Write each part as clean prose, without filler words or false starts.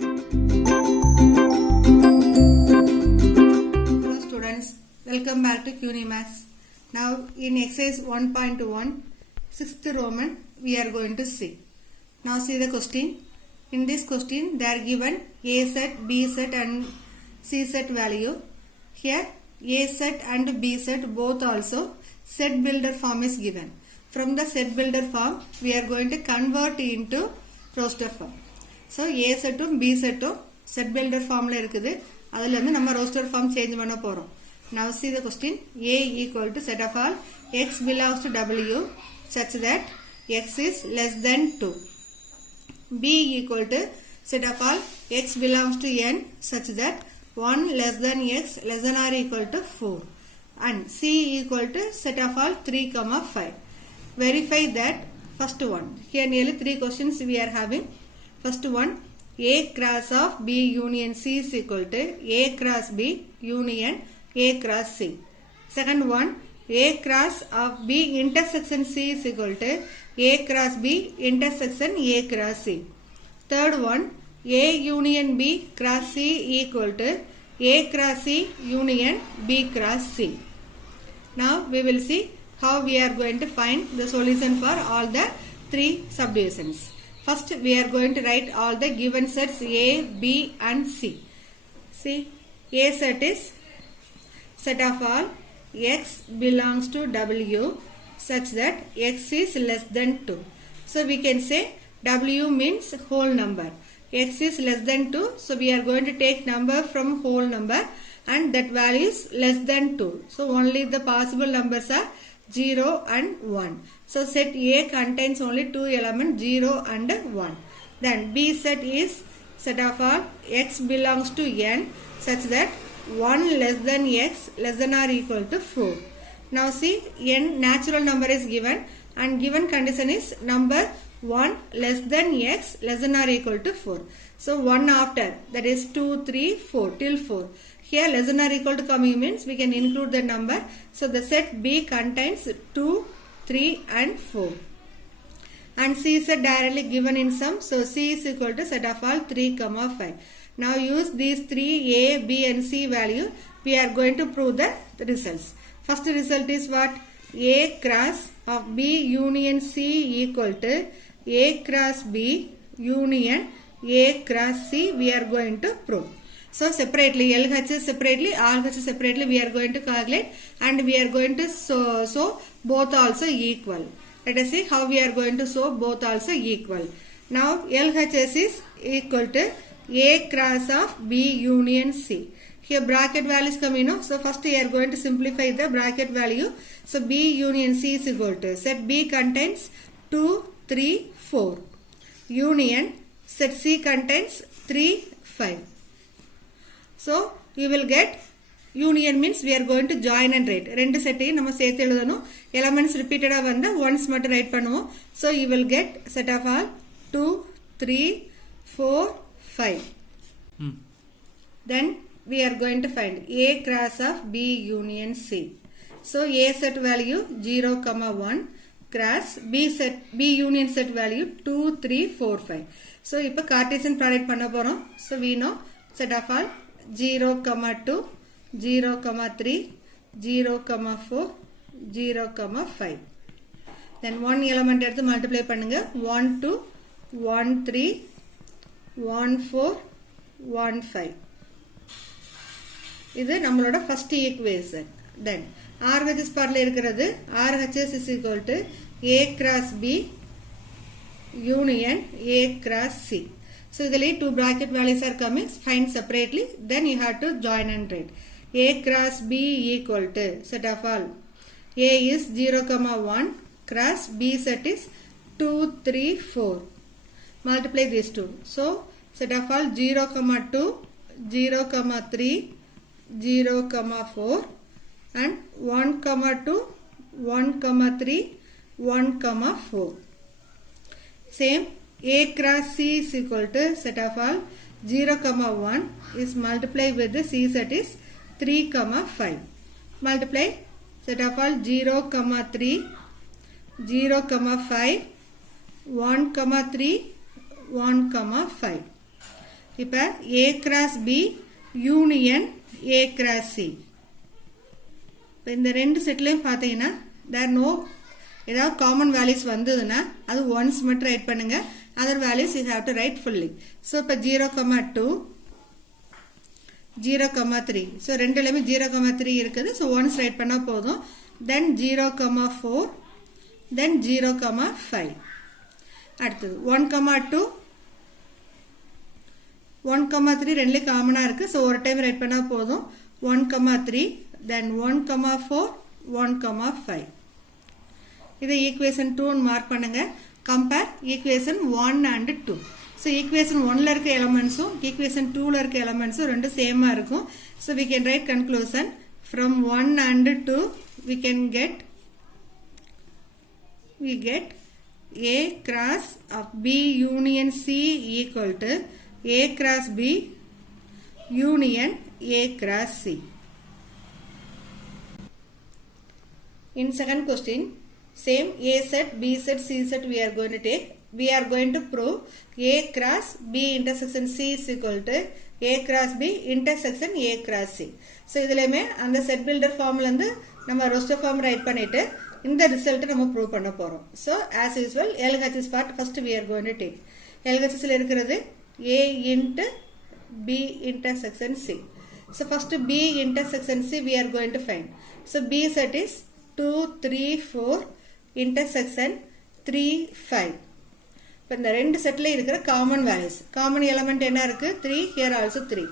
Hello students, welcome back to CUNY Maths. Now in exercise 1.1, 6th Roman, we are going to see. Now see the question. In this question, they are given A set, B set and C set value. Here A set and B set both also set builder form is given. From the set builder form, we are going to convert into roster form. So A set to B set to set builder form la irukudhu. Adula irundhu nama roster form change panna porom. Now see the question. A equal to set of all x belongs to W such that x is less than 2. B equal to set of all x belongs to n such that 1 less than x less than or equal to 4. And C equal to set of all 3, 5. Verify that first one. Here nearly 3 questions we are having. First one, A cross of B union C is equal to A cross B union A cross C. Second one, A cross of B intersection C is equal to A cross B intersection A cross C. Third one, A union B cross C equal to A cross C union B cross C. Now we will see how we are going to find the solution for all the 3 subdivisions. First, we are going to write all the given sets A, B and C. See, A set is set of all x belongs to W such that x is less than 2. So, we can say W means whole number. X is less than 2. So, we are going to take number from whole number and that value is less than 2. So, only the possible numbers are 0 and 1. So set A contains only 2 elements 0 and 1. Then B set is set of all x belongs to n such that 1 less than x less than or equal to 4. Now see, n natural number is given and given condition is number 1 less than x less than or equal to 4. So 1 after, that is 2, 3, 4 till 4. Here less than or equal to coming means we can include the number. So the set B contains 2, 3 and 4. And C set directly given in sum. So C is equal to set of all 3, 5. Now use these 3 A, B and C value. We are going to prove the results. First result is what? A cross of B union C equal to A cross B union A cross C we are going to prove. So separately LHS separately, RHS separately we are going to calculate and we are going to show both also equal. Let us see how we are going to show both also equal. Now LHS is equal to A cross of B union C. Here bracket values come in. So first we are going to simplify the bracket value. So B union C is equal to set B contains 2, 3, 4. Union set C contains 3, 5. So you will get union means we are going to join and write. Rendu set நம்ம சேர்த்து எழுதணும். Elements repeated வந்தா once மட்டும் write பண்ணுவோம். So you will get set of all 2, 3, 4, 5. Then we are going to find A cross of B union C. So A set value 0, 1 cross B union set value 2, 3, 4, 5. So இப்போ Cartesian product பண்ண போறோம். So we know set of all 0, 2, 0, 3, 0, 4, 0, 5. Then one element எடுத்து multiply பண்ணுங்க. 1, 2, 1, 3, 1, 4, 1, 5. இது நம்மளோட first equation. Then RHS பார்ட்ல இருக்கிறது RHS is equal to A cross B union A cross C. So idhile 2 bracket values are coming, find separately, then you have to join and write. A cross B equal to set of all A is 0, 1 cross B set is 2, 3, 4. Multiply these two. So set of all 0, 2, 0, 3, 0, 4 and 1, 2, 1, 3, 1, 4. Same A cross C is equal to set of all 0, 1 is multiplied with the C set is 3, 5. Multiply set of all 0, 3, 0, 5, 1, 3, 1, 5. இப்போ A cross B union A cross C. இப்போ இந்த ரெண்டு செட்லையும் பார்த்தீங்கன்னா தேர் no ஏதாவது common values வந்ததுன்னா அது once மட்டும் right பண்ணுங்க. Other values you have to right fully. So இப்போ 0,2 0,3. ஸோ ரெண்டுலையுமே 0,3 இருக்குது. ஸோ ஒன்ஸ் ரைட் பண்ணால் போதும். தென் 0,4 தென் 0,5. அடுத்தது 1,2 1,3 ரெண்டுலேயும் காமனாக இருக்குது. ஸோ ஒரு டைம் ரைட் பண்ணால் போதும். 1,3 then 1,4 1,5. இதை ஈக்குவேஷன் 2 மார்க் பண்ணுங்க. Compare equation 1 and 2. So equation 1ல இருக்க எலமெண்ட்ஸும் ஈக்குவேஷன் 2ல இருக்க எலமெண்ட்ஸும் ரெண்டு சேமாக இருக்கும். So we can write conclusion from 1 and 2 we get A cross of B union C equal to A cross B union A cross C. In second question, same A set, B set, C set we are going to take. We are going to prove A cross B intersection C is equal to A cross B intersection A cross C. So இதிலேயுமே அந்த set builder ஃபார்ம்லேருந்து நம்ம roster form right பண்ணிட்டு இந்த ரிசல்ட்டை நம்ம prove பண்ண போகிறோம். So as usual LHS part first we are going to take. LHSல இருக்கிறது A into B intersection C. So first B intersection C we are going to find. So B set is 2, 3, 4 intersection 3, 5. இப்போ இந்த ரெண்டு செட்ல இருக்கிற common values common element என்ன இருக்கு 3 here also 3.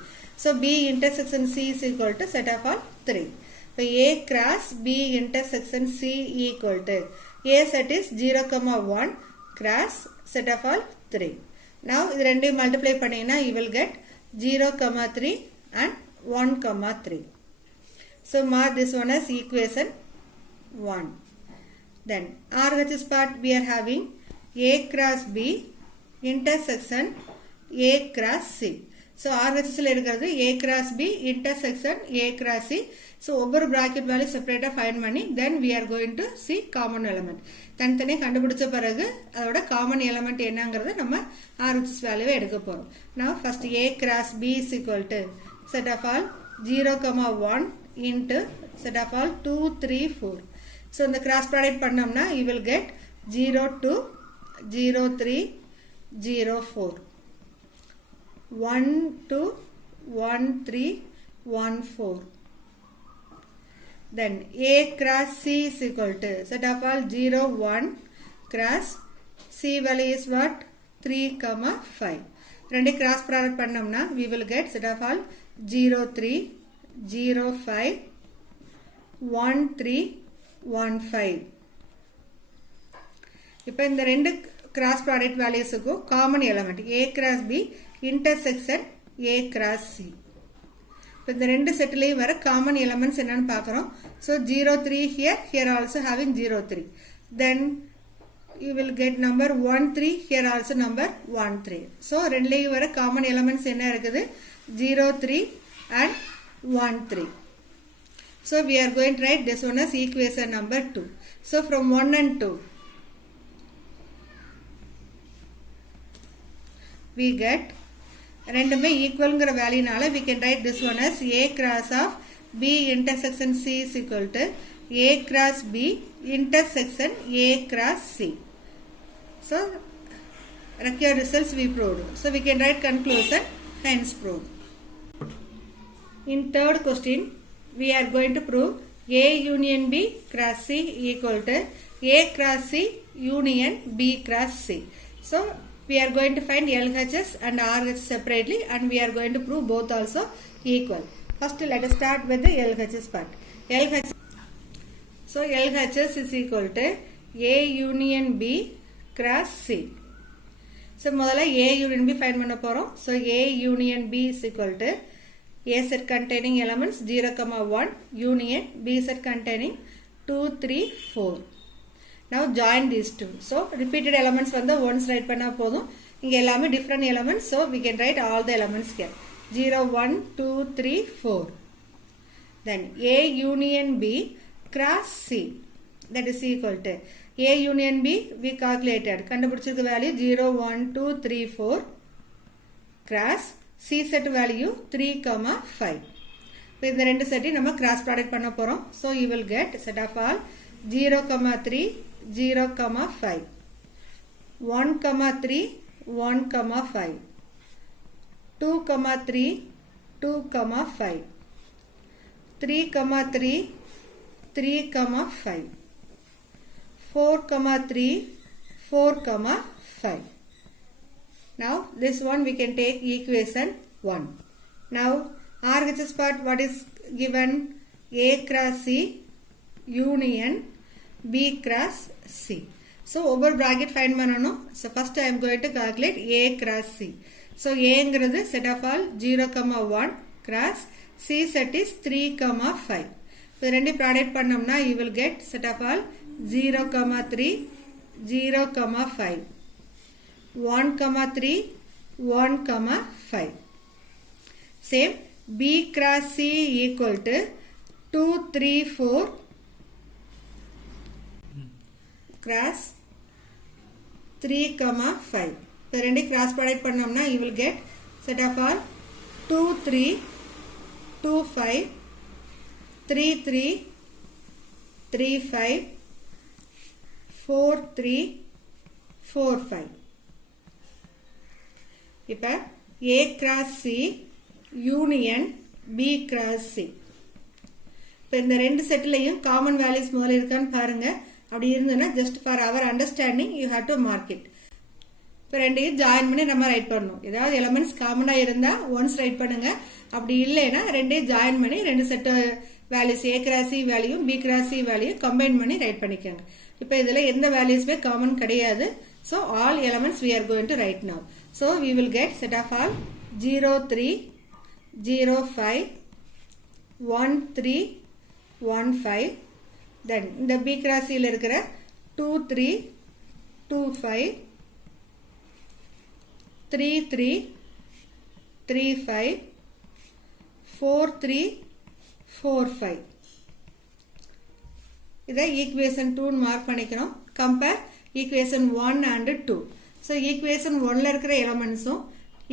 So B intersection C is equal to set of all 3. இப்போ A cross B intersection C equal to A set is 0,1 cross set of all 3. Now இது ரெண்டையும் multiply பண்ணீங்கன்னா you will get 0,3 and 1,3. So mark this one as equation 1. Then RHS part we are having A cross B intersection A cross C. So RHS ல இருக்கிறது A cross B intersection A cross C. So ஒவ்வொரு bracket value separate find பண்ணி then we are going to see common element. தனித்தனியே கண்டுபிடிச்ச பிறகு அதோட common element என்னங்கிறத நம்ம RHS value எடுக்க போறோம். Now first A cross B is equal to set of all 0,1 into set of all 2, 3, 4. So இந்த cross product பண்ணோம்னா you will get 0, 2, 0, 3, 0, 4. 1, 2, 1, 3, 1, 4. Then A cross C is equal to set of all 0, 1 cross C value is what? 3, 5. ரெண்டு cross product பண்ணோம்னா we will get set of all 0, 3, 0, 5, 1, 3, 1, 5. இப்போ இந்த ரெண்டு cross product வேல்யூஸுக்கும் common element A cross B intersection A cross C. இப்போ இந்த ரெண்டு செட்லேயும் வர காமன் எலமெண்ட்ஸ் என்னன்னு பார்க்குறோம். So 0, 3 here also having 0, 3. Then you will get number 1, 3 here also number 1, 3. So ரெண்டுலேயும் வர காமன் எலமெண்ட்ஸ் என்ன இருக்குது 0, 3 and 1, 3. So we are going to write this one as equation number 2. So from 1 and 2 we get ரெண்டுமே ஈக்குவல்ங்கிற வேல்யூனால we can write this one as A cross of B intersection C is equal to A cross B intersection A cross C. So required results we proved. So we can write conclusion hence proved. In third question we are going to prove A union B cross C equal to A cross C union B cross C. So we are going to find LHS and RHS separately and we are going to prove both also equal. First let us start with the LHS part. So LHS is equal to A union B cross C. So முதல்ல A union B find பண்ண போறோம். So A union B is equal to A set containing elements 0,1 union B set containing 2, 3, 4. Now join these two. So repeated elements வந்து once write பண்ணா போதும். இங்க எல்லாமே different elements. So we can write all the elements here. 0, 1, 2, 3, 4. Then A union B cross C. That is equal to A union B we calculated. கண்டுபிடிச்சிருக்க value 0, 1, 2, 3, 4 cross C set value 3, 5. இப்போ இந்த ரெண்டு செட்டையும் நம்ம cross product பண்ண போறோம். So you will get set of all 0, 3, 0, 5. 1, 3, 1, 5. 2, 3, 2, 5. 3, 3, 3, 5. 4, 3, 4, 5. Now this one we can take equation 1. Now RHS part what is given? A cross C union B cross C. So over bracket find பண்ணனும். So first I am going to calculate A cross C. So A ங்கிறது set of all 0, 1 cross C set is 3, 5. இப்போ ரெண்டு product பண்ணோம்னா you will get set of all 0, 3, 0, 5. 1, 3, 1, 5. Same B cross C equal to 2, 3, 4 cross 3, 5. இப்போ ரெண்டு cross product பண்ணோம்னா you will get set of all 2, 3, 2, 5, 3, 3, 3, 5, 4, 3, 4, 5. இப்போ A cross C union B cross C. இப்போ இந்த ரெண்டு செட்லையும் காமன் வேல்யூஸ் முதல்ல இருக்கான்னு பாருங்க. அப்படி இருந்ததுன்னா just for our understanding you have to mark it. இப்போ ரெண்டையும் ஜாயின் பண்ணி நம்ம ரைட் பண்ணணும். ஏதாவது எலிமெண்ட்ஸ் காமனா இருந்தா ஒன்ஸ் ரைட் பண்ணுங்க. அப்படி இல்லைன்னா ரெண்டையும் ஜாயின் பண்ணி ரெண்டு set values A cross C value B cross C value combine பண்ணி ரைட் பண்ணிக்கோங்க. இப்போ இதுல எந்த வேல்யூஸ்மே காமன் கிடையாது. So all elements we are going to write now. So we will get set of all 0, 3, 0, 5, 1, 3, 1, 5. Then இந்த B cross C ல இருக்கிற 2, 3, 2, 5, 3, 3, 3, 5, 4, 3, 4, 5. இதை equation 2 மார்க் பண்ணிக்கிறோம். Compare equation 1 and 2. So equation 1 ல இருக்கிற எலிமெண்ட்ஸும்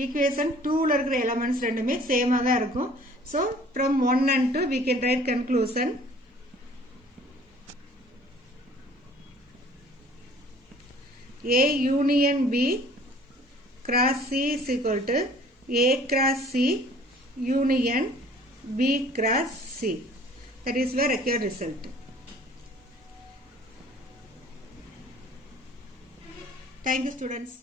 equation 2 ல இருக்கிற எலிமெண்ட்ஸ் ரெண்டுமே சேமா தான் இருக்கும். So from 1 and 2 we can write conclusion. A union B cross C is equal to A cross C union B cross C. That is where required result. Thank you students.